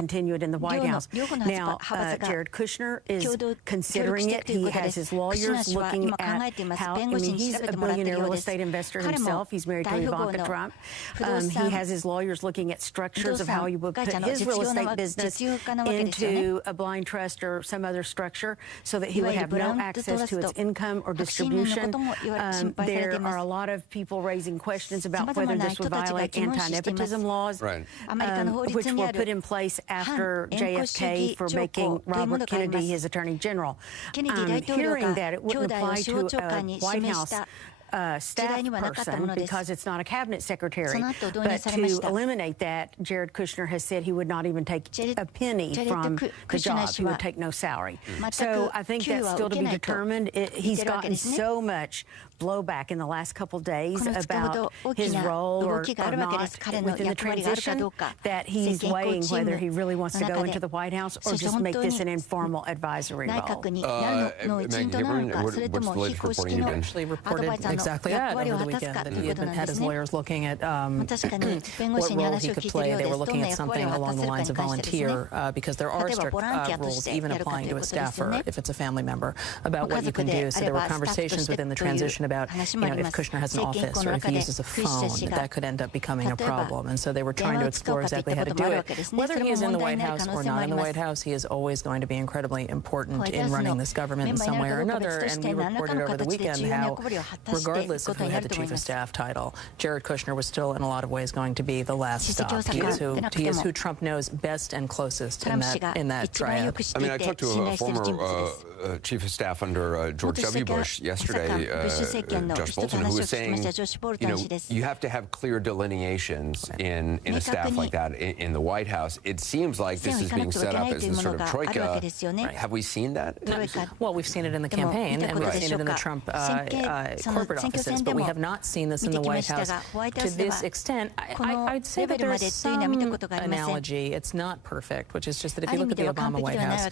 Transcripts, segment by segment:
continue it in the White House. Now, Jared Kushner is considering it. He has his lawyers looking at how, he's a billionaire real estate investor himself. He's married to Ivanka Trump. He has his lawyers looking at structures of how he would put his real estate business into a blind trust or some other structure so that he would have no access to its income or distribution. There are a lot of people raising questions about whether this would violate anti-nepotism laws, which were put in place after JFK for making Robert Kennedy his Attorney General. Hearing that it wouldn't apply to a White House staff person because it's not a cabinet secretary. But to eliminate that, Jared Kushner has said he would not even take a penny from the job. He would take no salary. So I think that's still to be determined. He's gotten so much blowback in the last couple of days about his role or not within the transition that he's weighing whether he really wants to go into the White House or just make this an informal advisory role. Maggie Haberman, what's the latest reporting you've been? Actually reported exactly that over the weekend, that he had his lawyers looking at what role he could play. They were looking at something along the lines of volunteer because there are strict rules, even applying to a staffer if it's a family member, about what you can do. So there were conversations within the transition about, if Kushner has an office or if he uses a phone, that could end up becoming a problem. And so they were trying to explore exactly how to do it. Whether he is in the White House or not in the White House, he is always going to be incredibly important in running this government in some way or another. And we reported over the weekend how, regardless of who had the chief of staff title, Jared Kushner was still in a lot of ways going to be the last stop. He is who Trump knows best and closest in that triad. I mean, I talked to a former chief of staff under George W. Bush yesterday, Josh Bolten, who was saying, you have to have clear delineations in a staff like that in the White House. It seems like this is being set up as the sort of troika. Have we seen that? Well, we've seen it in the campaign, and we've seen it in the Trump corporate offices, but we have not seen this in the White House to this extent. I'd say that there is some analogy. It's not perfect, which is just that if you look at the Obama White House,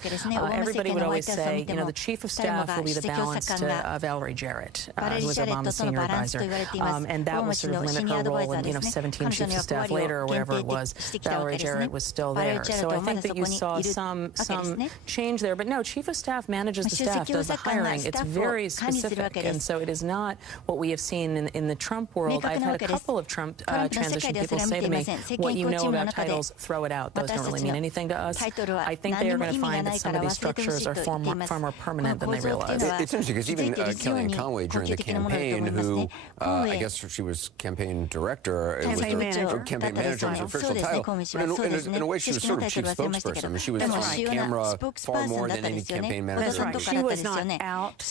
everybody would always say, the chief of staff will be the balance to Valerie Jarrett, who was Obama's senior advisor. And that would sort of limit her role, and 17 chiefs of staff later, or whatever it was, Valerie Jarrett was still there. So I think that you saw some change there. But no, chief of staff manages the staff, does the hiring. It's very specific. And so it is not what we have seen in the Trump world. I've had a couple of Trump transition people say to me, what you know about titles, throw it out. Those don't really mean anything to us. I think they are going to find that some of these structures are far more permanent than they realize. It's interesting because even Kellyanne Conway during the campaign, who I guess she was campaign director, campaign manager was her official title, but in a way she was sort of chief spokesperson. I mean, she was on camera far more than any campaign manager. That's right. She was not out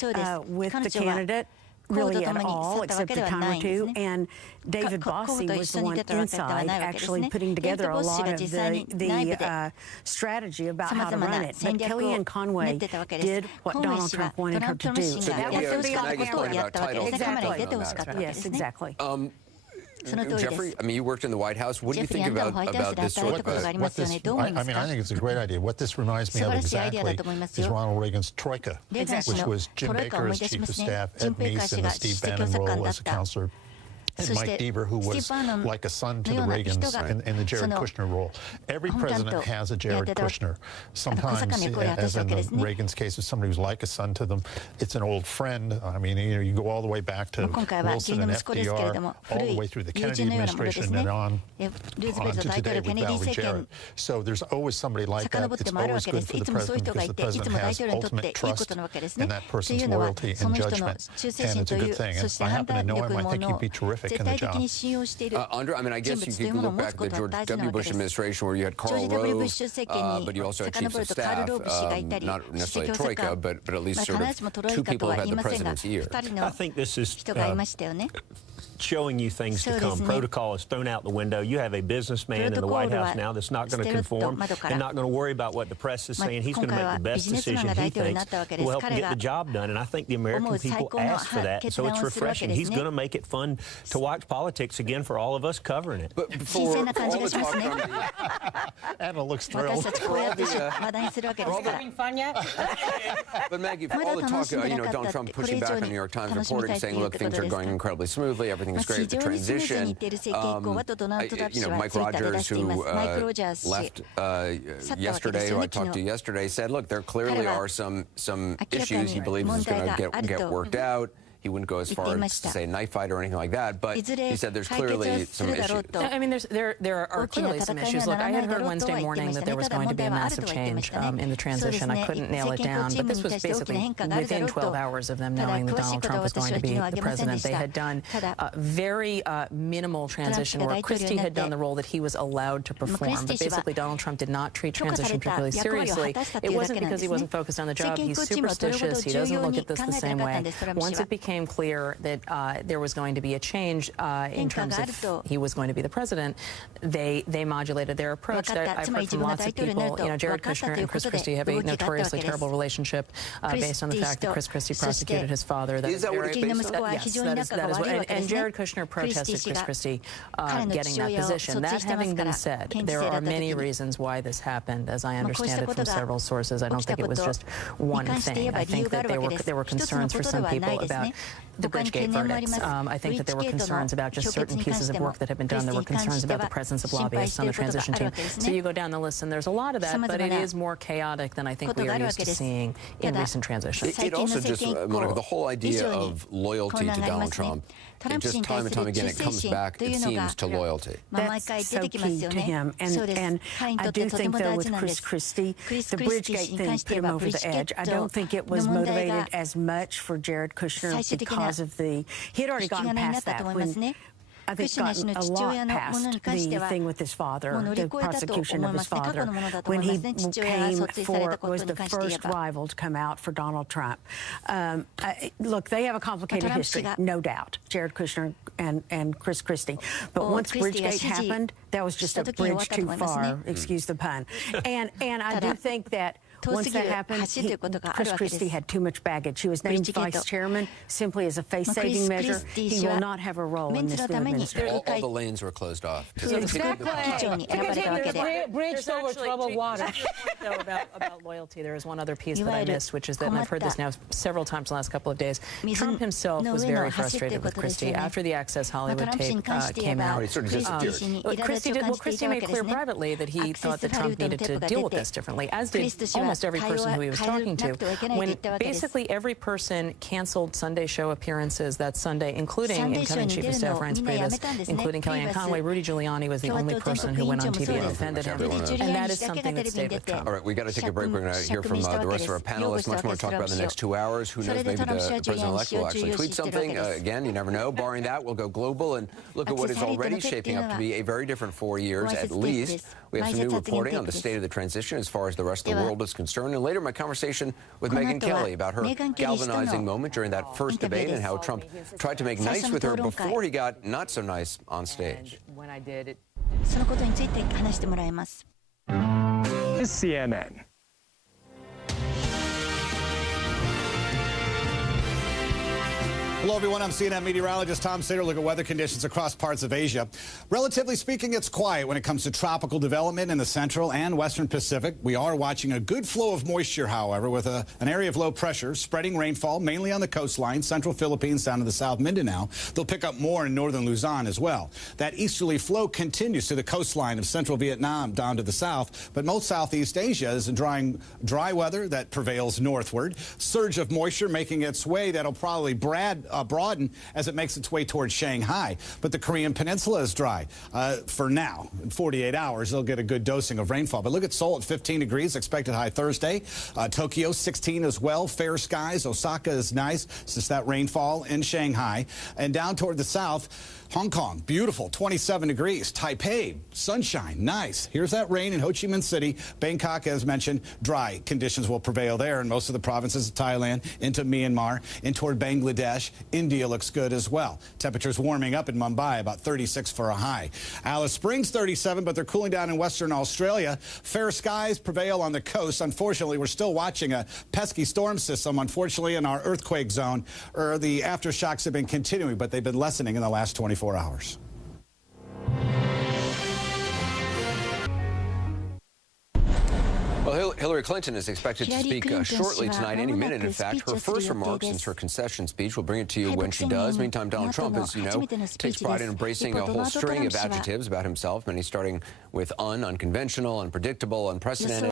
with the candidate really at all, except a time or two. And David Bossie was the one inside actually putting together a lot of the strategy about how to run it. But Kellyanne Conway did what Donald Trump wanted her to do. So Maggie's point about titles. Exactly. Yes, exactly. Jeffrey, I mean, you worked in the White House. What do you think about this sort of I think it's a great idea. What this reminds me of exactly is Ronald Reagan's Troika, which was Jim Baker as chief of staff, Ed Meese in the Steve Bannon role as a counselor, and Mike Deaver, who was like a son to the Reagans in the Jared Kushner role. Every president has a Jared Kushner. Sometimes, as in the Reagan's case, it's somebody who's like a son to them. It's an old friend. I mean, you go all the way back to Wilson and FDR, all the way through the Kennedy administration and on to today with Valerie Jarrett. So there's always somebody like that. It's always good for the president because the president has ultimate trust in that person's loyalty and judgment. And it's a good thing. And I happen to know him. I think he'd be terrific in the job. Andra, I mean, I guess you can look back to the George W. Bush administration where you had Karl Rove, but you also had chiefs of staff, not necessarily a troika, but at least sort of two people who had the presidency ear. I think this is showing you things to come. Protocol is thrown out the window. You have a businessman in the White House now that's not going to conform and not going to worry about what the press is saying. He's going to make the best decision he thinks will help him get the job done. And I think the American people asked for that. So it's refreshing. He's going to make it fun to watch politics again for all of us covering it. But for all the talk Anna looks thrilled. Having fun yet? But Maggie, for all the talk, Donald Trump pushing back on New York Times reporting, saying, look, things are going incredibly smoothly, everything everything is great with the transition. Mike Rogers, who left yesterday, who I talked to yesterday, said, look, there clearly are some issues he believes is going to get worked out. He wouldn't go as far as to say knife fight or anything like that, but he said there's clearly some issues. I mean, there are clearly some issues. Look, I had heard Wednesday morning that there was going to be a massive change in the transition. I couldn't nail it down, but this was basically within 12 hours of them knowing that Donald Trump was going to be the president. They had done a very minimal transition where Christie had done the role that he was allowed to perform, but basically Donald Trump did not treat transition particularly seriously. It wasn't because he wasn't focused on the job. He's superstitious. He doesn't look at this the same way. Once it became clear that there was going to be a change in terms of he was going to be the president, they modulated their approach. I've heard from lots of people, Jared Kushner and Chris Christie have a notoriously terrible relationship based on the fact that Chris Christie prosecuted his father. Is that what it's based on? Yes, that is what, and Jared Kushner protested Chris Christie getting that position. That having been said, there are many reasons why this happened, as I understand it from several sources. I don't think it was just one thing. I think that there were concerns for some people about the Bridgegate verdicts. I think that there were concerns about just certain pieces of work that have been done. There were concerns about the presence of lobbyists on the transition team. So you go down the list, and there's a lot of that, but it is more chaotic than I think we are used to seeing in recent transitions. It also just, Monica, the whole idea of loyalty to Donald Trump, it just time and time again, it comes back, it seems, to loyalty. That's so key to him. And I do think, though, with Chris Christie, the Bridgegate thing put him over the edge. I don't think it was motivated as much for Jared Kushner because of he had already gotten past that when I think gotten a lot past the thing with his father, the prosecution of his father, when he was the first rival to come out for Donald Trump. Look, they have a complicated history, no doubt, Jared Kushner and Chris Christie. But once Bridgegate happened, that was just a bridge too far, excuse the pun. And I do think that once that happened, Chris Christie had too much baggage. He was named vice chairman simply as a face-saving measure. He will not have a role in this new administration. All the lanes were closed off. Exactly. Bridge over troubled water. Though, about loyalty, there is one other piece that I missed, which is that, and I've heard this now several times in the last couple of days, Trump himself was very frustrated with Christie. After the Access Hollywood tape came out, he sort of disappeared. Christie made clear privately that he thought that Trump needed to deal with this differently, as did almost every person who he was talking to. When basically every person canceled Sunday show appearances that Sunday, including incoming Chief of Staff Reince Priebus, including Kellyanne Conway, Rudy Giuliani was the only person who went on TV and defended him. And that is something that stayed with Trump. All right, we got to take a break. We're going to hear from the rest of our panelists. Much more to talk about in the next 2 hours. Who knows, maybe the president-elect will actually tweet something. Again, you never know. Barring that, we'll go global and look at what is already shaping up to be a very different 4 years, at least. We have some new reporting on the state of the transition as far as the rest of the world is concerned. And later, my conversation with Megyn Kelly about her galvanizing moment during that first debate and how Trump tried to make nice with her before he got not so nice on stage. When I did it. そのことについて話してもらいます。CNN. Hello, everyone. I'm CNN meteorologist Tom Sater. Look at weather conditions across parts of Asia. Relatively speaking, it's quiet when it comes to tropical development in the central and western Pacific. We are watching a good flow of moisture, however, with an area of low pressure spreading rainfall mainly on the coastline, central Philippines down to the South Mindanao. They'll pick up more in northern Luzon as well. That easterly flow continues to the coastline of central Vietnam down to the south, but most Southeast Asia is enjoying dry weather that prevails northward. Surge of moisture making its way that'll probably broaden as it makes its way towards Shanghai. But the Korean Peninsula is dry for now. In 48 hours, they'll get a good dosing of rainfall. But look at Seoul at 15 degrees, expected high Thursday. Tokyo, 16 as well. Fair skies. Osaka is nice. It's just that rainfall in Shanghai. And down toward the south, Hong Kong, beautiful, 27 degrees. Taipei, sunshine, nice. Here's that rain in Ho Chi Minh City. Bangkok, as mentioned, dry conditions will prevail there in most of the provinces of Thailand, into Myanmar, in toward Bangladesh. India looks good as well. Temperatures warming up in Mumbai, about 36 for a high. Alice Springs, 37, but they're cooling down in Western Australia. Fair skies prevail on the coast. Unfortunately, we're still watching a pesky storm system. Unfortunately, in our earthquake zone, the aftershocks have been continuing, but they've been lessening in the last 24 hours. Well, Well, Hillary Clinton is expected to speak shortly tonight, any minute, in fact. Her first remarks since her concession speech. We'll bring it to you when she does. Meantime, Donald Trump, as you know, takes pride in embracing a whole string of adjectives about himself, many starting with unconventional, unpredictable, unprecedented.